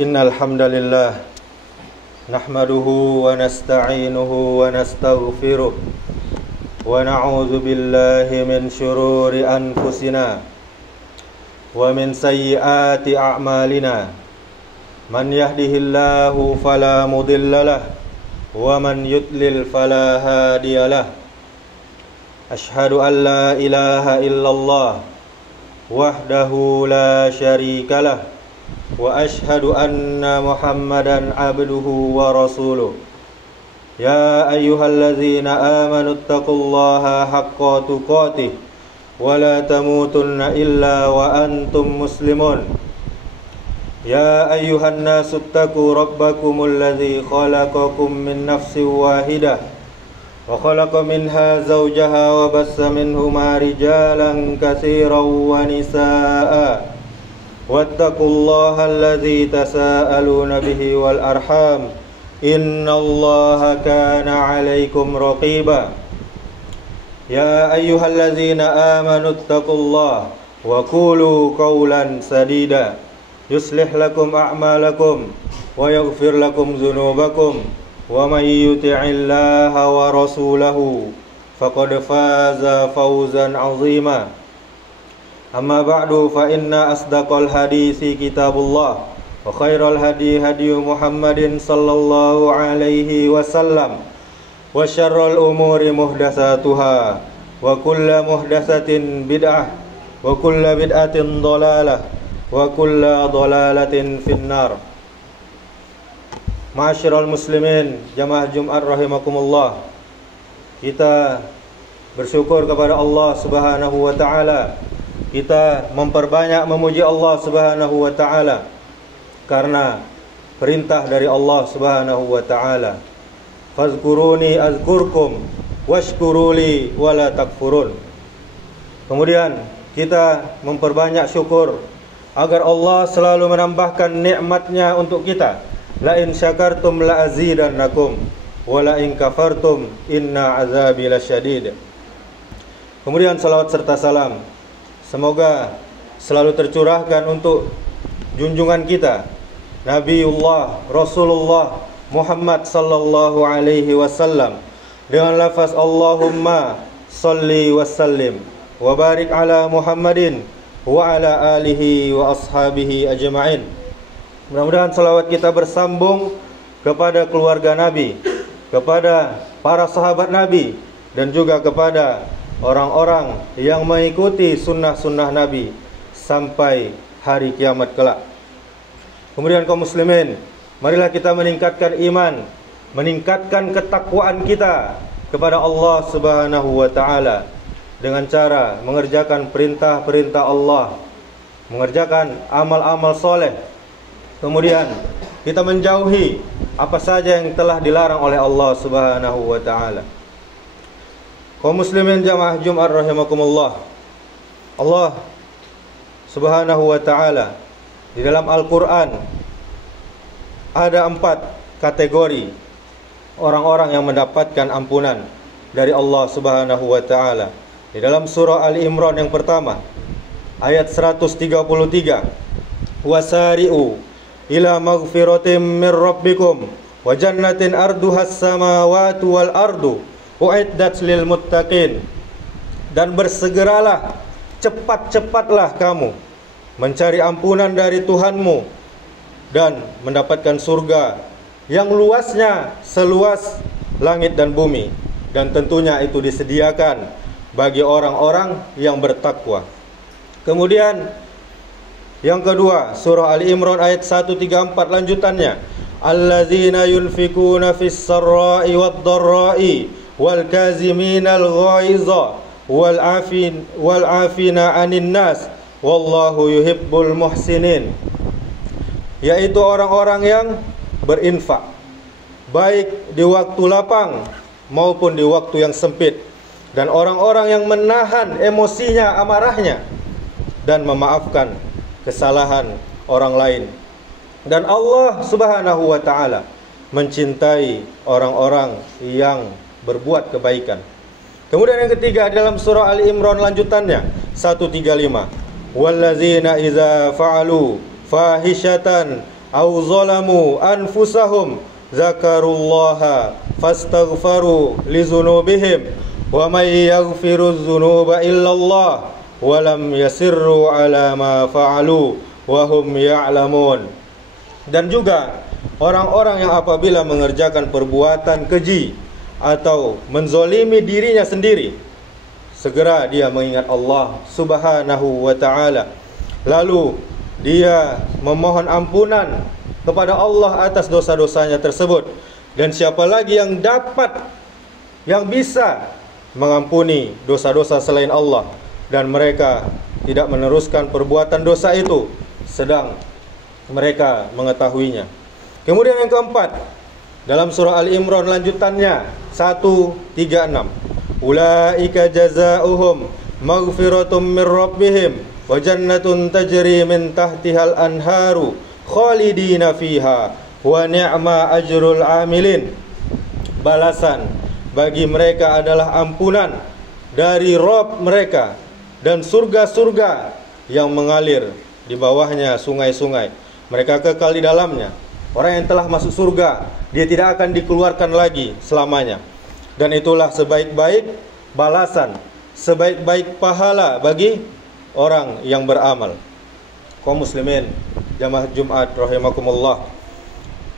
Innal hamdalillah nahmaduhu wa nasta'inuhu wa nastaghfiruh wa na'udzu billahi min shururi anfusina wa min sayyiati a'malina. Man yahdihillahu fala mudhillalah wa man yudlil fala hadiyalah. Ashhadu an la ilaha illallah wahdahu la syarikalah wa ashhadu anna Muhammadan abduhu wa rasuluh. Ya ayyuhallazina amanu taqullaha haqqa tuqatih wa la tamutunna illa wa antum muslimun. Ya ayyuhan nasu taqu rabbakumul ladzi khalaqakum min nafsin wahidah wa khalaqa minha zawjaha wa bassa minhuma rijalan katsiran wa nisaa'a. Wattaqullaha alladzi tasaaluna bihi wal arham innallaha kana 'alaikum raqiba. Ya ayyuhallazina amanu taqullaha wa qulu qawlan sadida yuslih lakum a'malakum wa yaghfir lakum dzunubakum wa may yuti'illaha wa rasulahu faqad faza fawzan 'azima. Amma ba'du fa inna asdaqal hadisi kitabullah wa khairal hadi hadi Muhammadin sallallahu alaihi wasallam wa syarrul umuri muhdatsatuha wa kullu muhdatsatin bid'ah wa kullu bid'atin dhalalah wa kullu dhalalatin finnar. Ma'asyiral muslimin, jamaah Jumat rahimakumullah. Kita bersyukur kepada Allah Subhanahu wa taala. Kita memperbanyak memuji Allah Subhanahu wa taala karena perintah dari Allah Subhanahu wa taala. Fazkuruni azkurkum washkuruli wala takfurun. Kemudian kita memperbanyak syukur agar Allah selalu menambahkan nikmat-Nya untuk kita. La in syakartum la azidannakum wa la in kafartum inna azabi lasyadid. Kemudian salawat serta salam semoga selalu tercurahkan untuk junjungan kita Nabiullah Rasulullah Muhammad sallallahu alaihi wasallam dengan lafaz Allahumma salli wa sallim wa barik ala Muhammadin wa ala alihi wa ashabihi ajma'in. Mudah-mudahan salawat kita bersambung kepada keluarga Nabi, kepada para sahabat Nabi, dan juga kepada orang-orang yang mengikuti sunnah-sunnah Nabi sampai hari kiamat kelak. Kemudian kaum muslimin, marilah kita meningkatkan iman, meningkatkan ketakwaan kita kepada Allah Subhanahu wa taala dengan cara mengerjakan perintah-perintah Allah, mengerjakan amal-amal soleh. Kemudian kita menjauhi apa saja yang telah dilarang oleh Allah Subhanahu wa taala. Kaum muslimin jamaah Jumat rahimakumullah. Allah Subhanahu wa taala di dalam Al-Qur'an ada 4 kategori orang-orang yang mendapatkan ampunan dari Allah Subhanahu wa taala. Di dalam surah Ali Imran yang pertama ayat 133, wasari'u ila maghfiratin mir rabbikum wa jannatin arduhas samawati wal ardu uiddat lil muttaqin. Dan bersegeralah, cepat-cepatlah kamu mencari ampunan dari Tuhanmu dan mendapatkan surga yang luasnya seluas langit dan bumi, dan tentunya itu disediakan bagi orang-orang yang bertakwa. Kemudian yang kedua, surah Ali Imran ayat 134 lanjutannya, allazina yunfikuna fis sarra'i wad dharra'i wal kaziminal ghaiza wal afina 'anil nas wallahu yuhibbul muhsinin. Yaitu orang-orang yang berinfak baik di waktu lapang maupun di waktu yang sempit, dan orang-orang yang menahan emosinya, amarahnya, dan memaafkan kesalahan orang lain. Dan Allah Subhanahu wa taala mencintai orang-orang yang berbuat kebaikan. Kemudian yang ketiga dalam surah Ali Imran lanjutannya 135, wallazina idza fa'alu fahishatan aw zalamu anfusahum zakarullaha fastaghfaru lizunubihim wa may yaghfiru dzunuba illallah wa lam yasirru ala ma fa'alu wa hum ya'lamun. Dan juga orang-orang yang apabila mengerjakan perbuatan keji atau menzolimi dirinya sendiri, segera dia mengingat Allah Subhanahu wa ta'ala, lalu dia memohon ampunan kepada Allah atas dosa-dosanya tersebut. Dan siapa lagi yang dapat, yang bisa mengampuni dosa-dosa selain Allah, dan mereka tidak meneruskan perbuatan dosa itu sedang mereka mengetahuinya. Kemudian yang keempat, dalam surah Al-Imran lanjutannya 136, ulaika jazaohum maghfiratum mir rabbihim wa jannatun tajri min tahtihal anharu khalidina fiha wa ni'ma ajrul amilin. Balasan bagi mereka adalah ampunan dari Rabb mereka dan surga-surga yang mengalir di bawahnya sungai-sungai. Mereka kekal di dalamnya. Orang yang telah masuk surga, dia tidak akan dikeluarkan lagi selamanya. Dan itulah sebaik-baik balasan, sebaik-baik pahala bagi orang yang beramal. Kaum muslimin, jamaah Jumat rahimakumullah,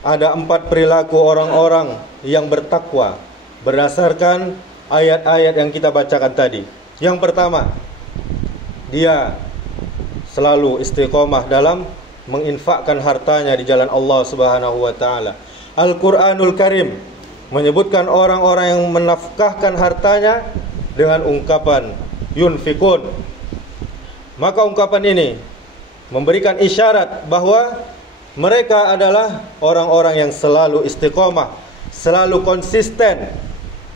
ada 4 perilaku orang-orang yang bertakwa berdasarkan ayat-ayat yang kita bacakan tadi. Yang pertama, dia selalu istiqomah dalam menginfakkan hartanya di jalan Allah Subhanahu wa taala. Al-Qur'anul Karim menyebutkan orang-orang yang menafkahkan hartanya dengan ungkapan yunfikun. Maka ungkapan ini memberikan isyarat bahwa mereka adalah orang-orang yang selalu istiqomah, selalu konsisten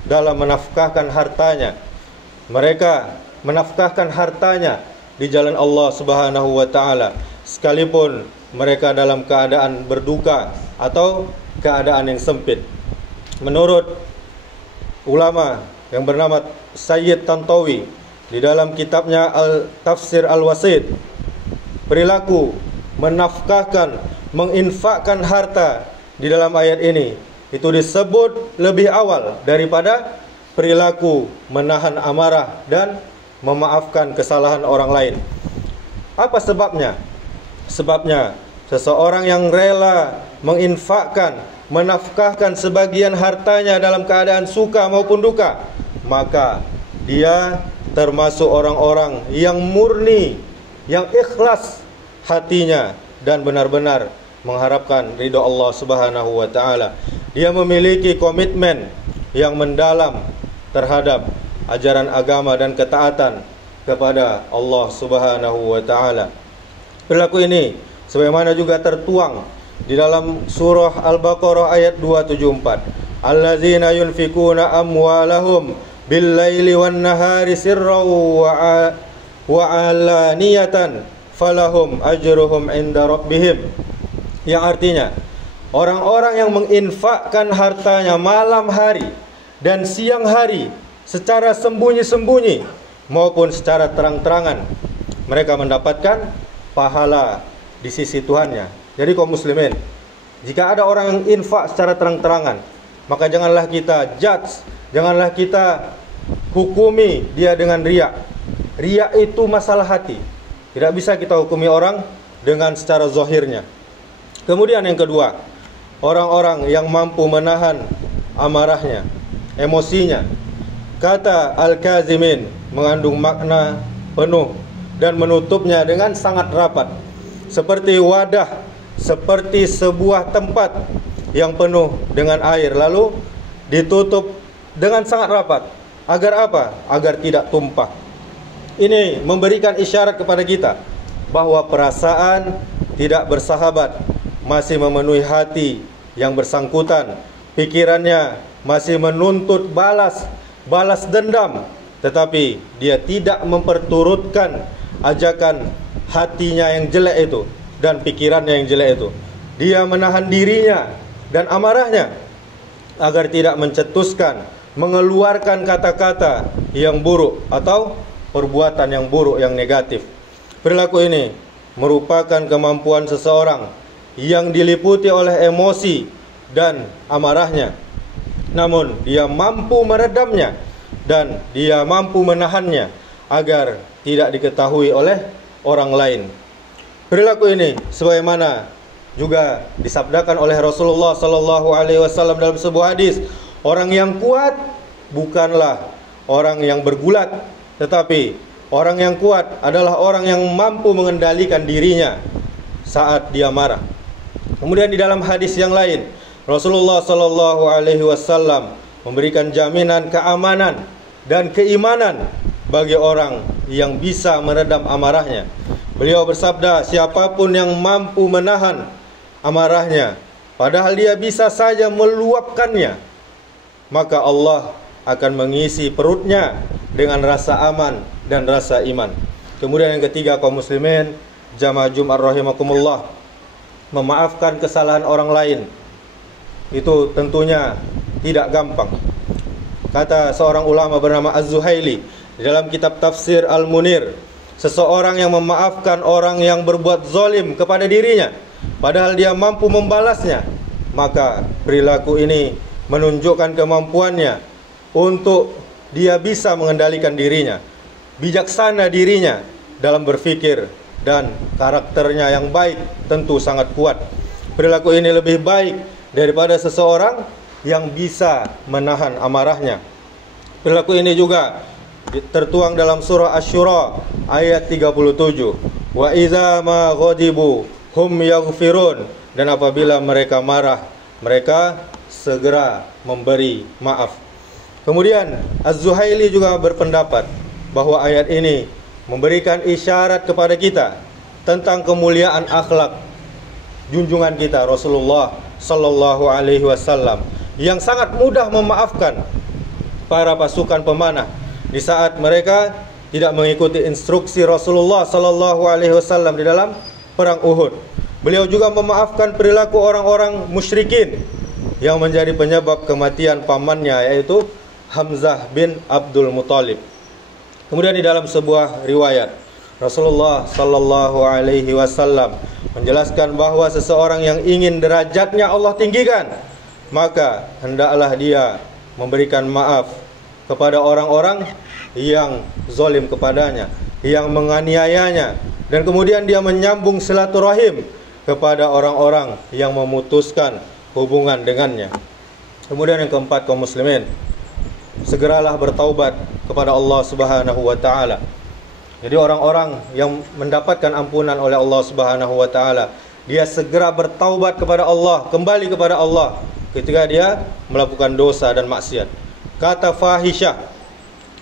dalam menafkahkan hartanya. Mereka menafkahkan hartanya di jalan Allah Subhanahu wa taala, sekalipun mereka dalam keadaan berduka atau keadaan yang sempit. Menurut ulama yang bernama Sayyid Tantawi di dalam kitabnya Al-Tafsir Al-Wasit, perilaku menafkahkan, menginfakkan harta di dalam ayat ini itu disebut lebih awal daripada perilaku menahan amarah dan memaafkan kesalahan orang lain. Apa sebabnya? Sebabnya seseorang yang rela menginfakkan, menafkahkan sebagian hartanya dalam keadaan suka maupun duka, maka dia termasuk orang-orang yang murni, yang ikhlas hatinya dan benar-benar mengharapkan ridha Allah Subhanahu wa taala. Dia memiliki komitmen yang mendalam terhadap ajaran agama dan ketaatan kepada Allah Subhanahu wa taala. Perilaku ini sebagaimana juga tertuang di dalam surah Al-Baqarah ayat 274. Allazina yunfikuna amwalahum bil-laili wan-nahari sirran wa alaniyatan falahum ajruhum inda rabbihim. Yang artinya, orang-orang yang menginfakkan hartanya malam hari dan siang hari secara sembunyi-sembunyi maupun secara terang-terangan, mereka mendapatkan pahala di sisi Tuhannya. Jadi kaum muslimin, jika ada orang yang infak secara terang-terangan, maka janganlah kita judge, janganlah kita hukumi dia dengan riya. Riya itu masalah hati. Tidak bisa kita hukumi orang dengan secara zahirnya. Kemudian yang kedua, orang-orang yang mampu menahan amarahnya, emosinya. Kata Al-Kazimin mengandung makna penuh dan menutupnya dengan sangat rapat, seperti wadah, seperti sebuah tempat yang penuh dengan air, lalu ditutup dengan sangat rapat. Agar apa? Agar tidak tumpah. Ini memberikan isyarat kepada kita bahwa perasaan tidak bersahabat masih memenuhi hati yang bersangkutan. Pikirannya masih menuntut balas dendam, tetapi dia tidak memperturutkan ajakan hatinya yang jelek itu dan pikirannya yang jelek itu. Dia menahan dirinya dan amarahnya agar tidak mencetuskan, mengeluarkan kata-kata yang buruk atau perbuatan yang buruk, yang negatif. Perilaku ini merupakan kemampuan seseorang yang diliputi oleh emosi dan amarahnya, namun dia mampu meredamnya dan dia mampu menahannya agar tidak diketahui oleh orang lain. Perilaku ini sebagaimana juga disabdakan oleh Rasulullah sallallahu alaihi wasallam dalam sebuah hadis, orang yang kuat bukanlah orang yang bergulat, tetapi orang yang kuat adalah orang yang mampu mengendalikan dirinya saat dia marah. Kemudian di dalam hadis yang lain, Rasulullah sallallahu alaihi wasallam memberikan jaminan keamanan dan keimanan bagi orang yang bisa meredam amarahnya. Beliau bersabda, siapapun yang mampu menahan amarahnya, padahal dia bisa saja meluapkannya, maka Allah akan mengisi perutnya dengan rasa aman dan rasa iman. Kemudian yang ketiga, kaum muslimin jamaah Jumat rahimakumullah, memaafkan kesalahan orang lain itu tentunya tidak gampang. Kata seorang ulama bernama Az-Zuhaili di dalam kitab Tafsir Al-Munir, seseorang yang memaafkan orang yang berbuat zalim kepada dirinya padahal dia mampu membalasnya, maka perilaku ini menunjukkan kemampuannya untuk dia bisa mengendalikan dirinya, bijaksana dirinya dalam berpikir, dan karakternya yang baik tentu sangat kuat. Perilaku ini lebih baik daripada seseorang yang bisa menahan amarahnya. Perilaku ini juga tertuang dalam surah Asy-Syura ayat 37. Wa idza ma ghadibu hum yaghfirun, dan apabila mereka marah, mereka segera memberi maaf. Kemudian Az-Zuhaili juga berpendapat bahwa ayat ini memberikan isyarat kepada kita tentang kemuliaan akhlak junjungan kita Rasulullah sallallahu alaihi wasallam yang sangat mudah memaafkan para pasukan pemanah di saat mereka tidak mengikuti instruksi Rasulullah sallallahu alaihi wasallam di dalam perang Uhud. Beliau juga memaafkan perilaku orang-orang musyrikin yang menjadi penyebab kematian pamannya, yaitu Hamzah bin Abdul Muthalib. Kemudian di dalam sebuah riwayat, Rasulullah sallallahu alaihi wasallam menjelaskan bahwa seseorang yang ingin derajatnya Allah tinggikan, maka hendaklah dia memberikan maaf kepada orang-orang yang zalim kepadanya, yang menganiayanya, dan kemudian dia menyambung silaturahim kepada orang-orang yang memutuskan hubungan dengannya. Kemudian yang keempat, kaum muslimin, segeralah bertaubat kepada Allah Subhanahu wa taala. Jadi orang-orang yang mendapatkan ampunan oleh Allah Subhanahu wa taala, dia segera bertaubat kepada Allah, kembali kepada Allah ketika dia melakukan dosa dan maksiat. Kata fahisyah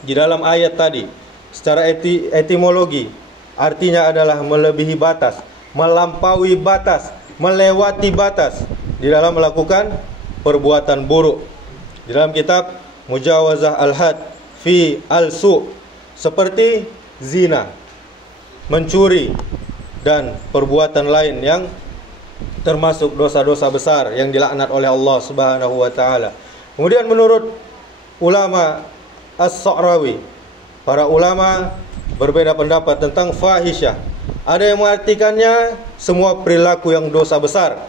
di dalam ayat tadi secara etimologi artinya adalah melebihi batas, melampaui batas, melewati batas di dalam melakukan perbuatan buruk. Di dalam kitab Mujawazah Al-Had fi Al-Su, seperti zina, mencuri, dan perbuatan lain yang termasuk dosa-dosa besar yang dilaknat oleh Allah Subhanahu wa taala. Kemudian menurut ulama As-Sa'rawi, para ulama berbeda pendapat tentang fahisyah. Ada yang mengartikannya semua perilaku yang dosa besar.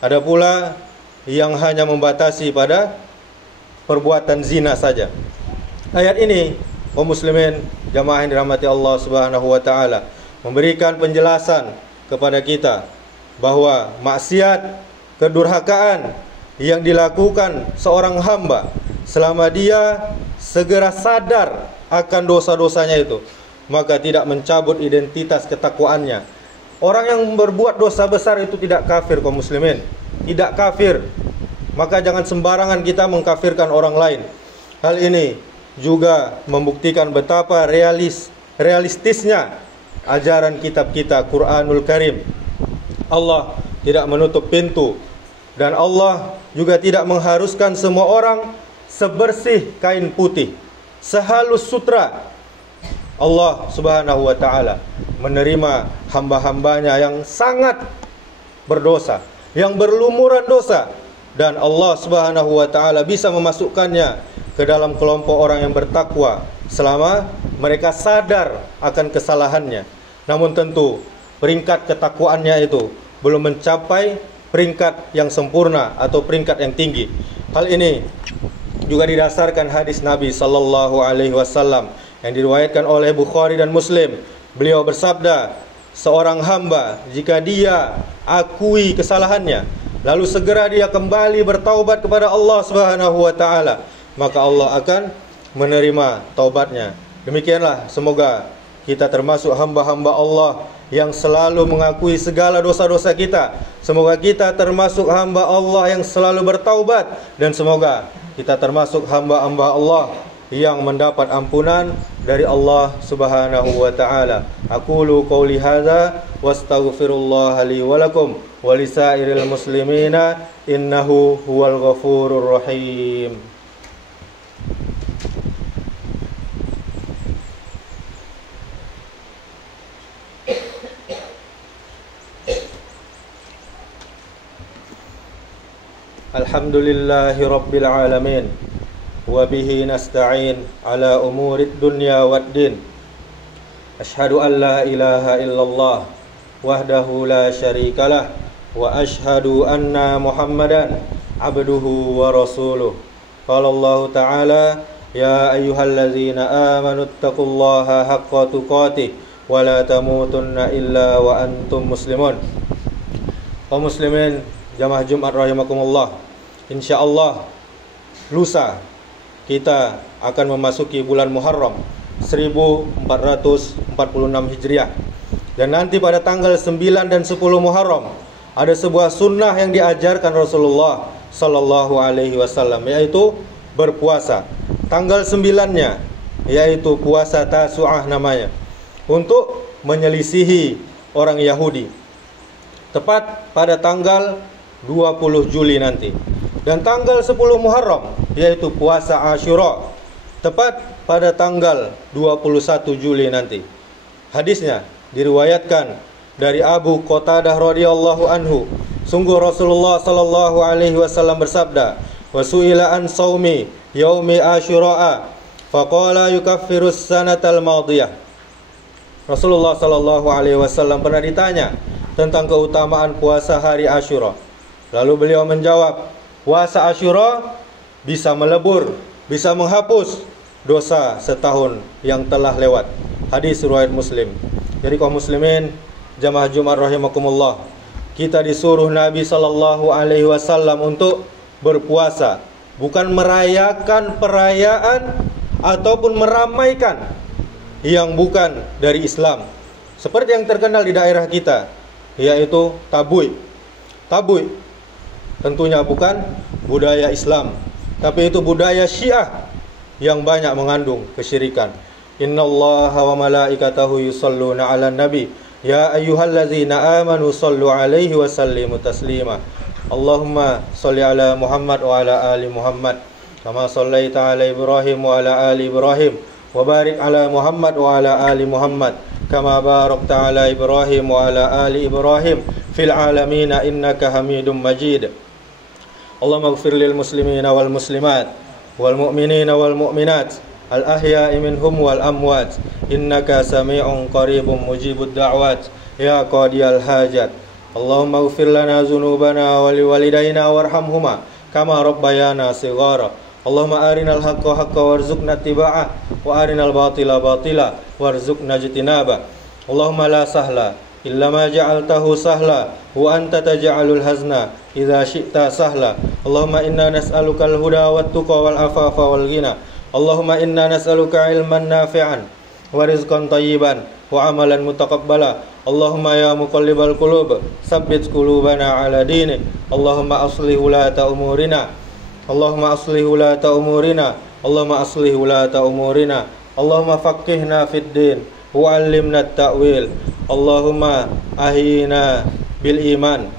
Ada pula yang hanya membatasi pada perbuatan zina saja. Ayat ini, kaum muslimin jamaah yang dirahmati Allah Subhanahu wa taala, memberikan penjelasan kepada kita bahwa maksiat, kedurhakaan yang dilakukan seorang hamba selama dia segera sadar akan dosa-dosanya itu, maka tidak mencabut identitas ketakwaannya. Orang yang berbuat dosa besar itu tidak kafir, kaum muslimin, tidak kafir. Maka jangan sembarangan kita mengkafirkan orang lain. Hal ini juga membuktikan betapa realistisnya ajaran kitab kita Quranul Karim. Allah tidak menutup pintu, dan Allah juga tidak mengharuskan semua orang sebersih kain putih, sehalus sutra. Allah Subhanahu wa taala menerima hamba-hambanya yang sangat berdosa, yang berlumuran dosa, dan Allah Subhanahu wa taala bisa memasukkannya ke dalam kelompok orang yang bertakwa selama mereka sadar akan kesalahannya. Namun tentu peringkat ketakwaannya itu belum mencapai peringkat yang sempurna atau peringkat yang tinggi. Hal ini juga didasarkan hadis Nabi sallallahu alaihi wasallam yang diriwayatkan oleh Bukhari dan Muslim. Beliau bersabda, seorang hamba jika dia akui kesalahannya, lalu segera dia kembali bertaubat kepada Allah Subhanahu wa taala, maka Allah akan menerima taubatnya. Demikianlah, semoga kita termasuk hamba-hamba Allah yang selalu mengakui segala dosa-dosa kita. Semoga kita termasuk hamba Allah yang selalu bertaubat, dan semoga kita termasuk hamba-hamba Allah yang mendapat ampunan dari Allah Subhanahu wa taala. Aqulu qouli hadza wastaghfirullah li wa lakum wa lisairil muslimina innahu huwal ghafurur rahim. Alhamdulillahi rabbil alamin, wa bihi nasta'in ala umurid dunya waddin. Ashhadu an la ilaha illallah wahdahu la syarikalah, wa ashhadu anna Muhammadan abduhu wa rasuluh. Qala Allah ta'ala, ya ayyuhalladzina amanu taqullaha haqqa tuqatih wa la tamutunna illa wa antum muslimun. Kaum muslimin jamaah Jumat rahimakumullah, insyaallah lusa kita akan memasuki bulan Muharram 1446 Hijriah. Dan nanti pada tanggal 9 dan 10 Muharram ada sebuah sunnah yang diajarkan Rasulullah sallallahu alaihi wasallam, yaitu berpuasa. Tanggal 9-nya yaitu puasa Tasu'ah namanya, untuk menyelisihi orang Yahudi. Tepat pada tanggal 20 Juli nanti. Dan tanggal 10 Muharram yaitu puasa Asyura, tepat pada tanggal 21 Juli nanti. Hadisnya diriwayatkan dari Abu Qatadah radhiyallahu anhu, sungguh Rasulullah sallallahu alaihi wasallam bersabda, "Wasu'ila an saumi yaumi Asyura, faqala yukaffirus sanatal madiyah." Rasulullah sallallahu alaihi wasallam pernah ditanya tentang keutamaan puasa hari Asyura. Lalu beliau menjawab, puasa Asyura bisa melebur, bisa menghapus dosa setahun yang telah lewat. Hadis riwayat Muslim. Jadi kaum muslimin jamaah Jumat rahimakumullah, kita disuruh Nabi sallallahu alaihi wasallam untuk berpuasa, bukan merayakan perayaan ataupun meramaikan yang bukan dari Islam. Seperti yang terkenal di daerah kita, yaitu tabuy. Tabuy tentunya bukan budaya Islam, tapi itu budaya Syiah yang banyak mengandung kesyirikan. Innallaha wa malaikatahu yusholluna 'alan nabi ya ayyuhallazina amanu shollu 'alaihi wa sallimu taslima. Allahumma sholli 'ala Muhammad wa 'ala ali Muhammad kama shallaita 'ala Ibrahim wa 'ala ali Ibrahim wa barik 'ala Muhammad wa 'ala ali Muhammad kama barakta 'ala Ibrahim wa 'ala ali Ibrahim fil 'alamin innaka Hamidum Majid. Allahumma ighfir lil muslimina wal muslimat wal mu'minina wal mu'minat al ahya'i minhum wal amwat innaka sami'un qaribun mujibud da'wat ya qadiyal hajat. Allahumma ighfir lana dzunubana wa liwalidayna warhamhuma kama rabbayana shighara. Allahumma arinal haqqa haqqa warzuqna ittiba'ah wa arinal batila batila warzuqna ijtinaba. Allahumma la sahla illa ma ja'altahu sahla wa anta taj'alul hazna idza syi'ta sahla. Allahumma inna nas'aluka al-huda wat tuqa wal afafa wal ghina. Allahumma inna nas'aluka ilman nafi'an wa rizqan thayyiban wa amalan mutaqabbala. Allahumma ya muqallibal qulub tsabbit qulubana ala dinik. Allahumma aslih ulata umurina. Allahumma aslih ulata umurina. Allahumma aslih ulata umurina. Allahumma faqihna fid din wa 'allimna at-ta'wil. Allahumma ahyina bil iman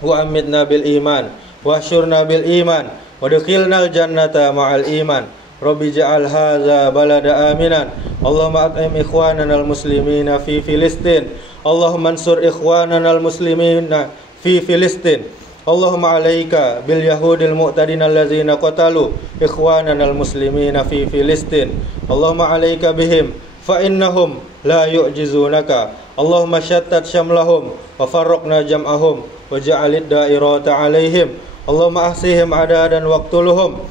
wa amitna bil iman wa asyurna bil iman wa adkhilnal jannata ma'al iman. Rabbi ja'al hadza balada aminan. Allahumma at'im ikhwanana al muslimina fi Filistin. Allahumma ansur ikhwanana al muslimina fi Filistin. Allahumma alaika bil yahudil mu'tadin allazina qatalu ikhwanana al muslimina fi Filistin. Allahumma alaika bihim fa innahum la yu'jizunaka. Allahumma syattat syamlahum wa farraqna jam'ahum waj'alid da'irata 'alaihim. Allahumma ahsihim adadan waqtuluhum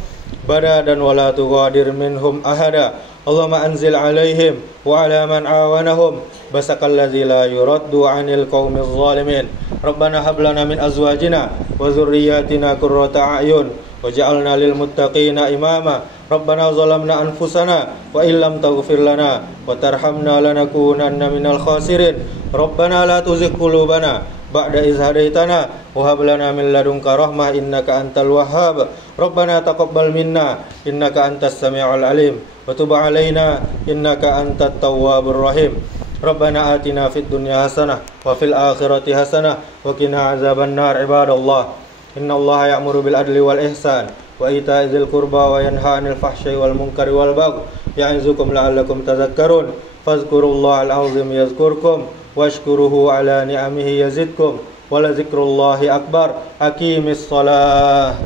badadan wa la tughadir minhum ahada. Allahumma anzil 'alaihim wa 'ala man awanahum basaqal ladzi la yuraddu 'anil qaumiz zalimin. Rabbana hab lana min azwajina wa dzurriyyatina qurrata a'yun waj'alna lil muttaqina imama. Rabbana zalamna anfusana wa illam taghfir lana wa tarhamna lanakunanna minal khasirin. Rabbana la tuzigh qulubana ba'da idh hadaitana wa hab lana min ladunka rahmah innaka antal wahhab. Rabbana taqabbal minna innaka antas samiul alim wa tub alaina innaka antat tawwabur rahim. Rabbana atina fid dunya hasanah wa fil akhirati hasanah wa qina azaban nar. Ibadallah, innallaha ya'muru bil adli wal ihsan wa ita'i dzil qurba wa yanha 'anil fahsya'i wal munkari wal baghi ya'izukum la'allakum tadhakkarun. Fadhkurullahal 'azim yadhkurkum washkuruhu 'ala ni'amihi yazidkum wa la dzikrullahi akbar. Aqimis shalah.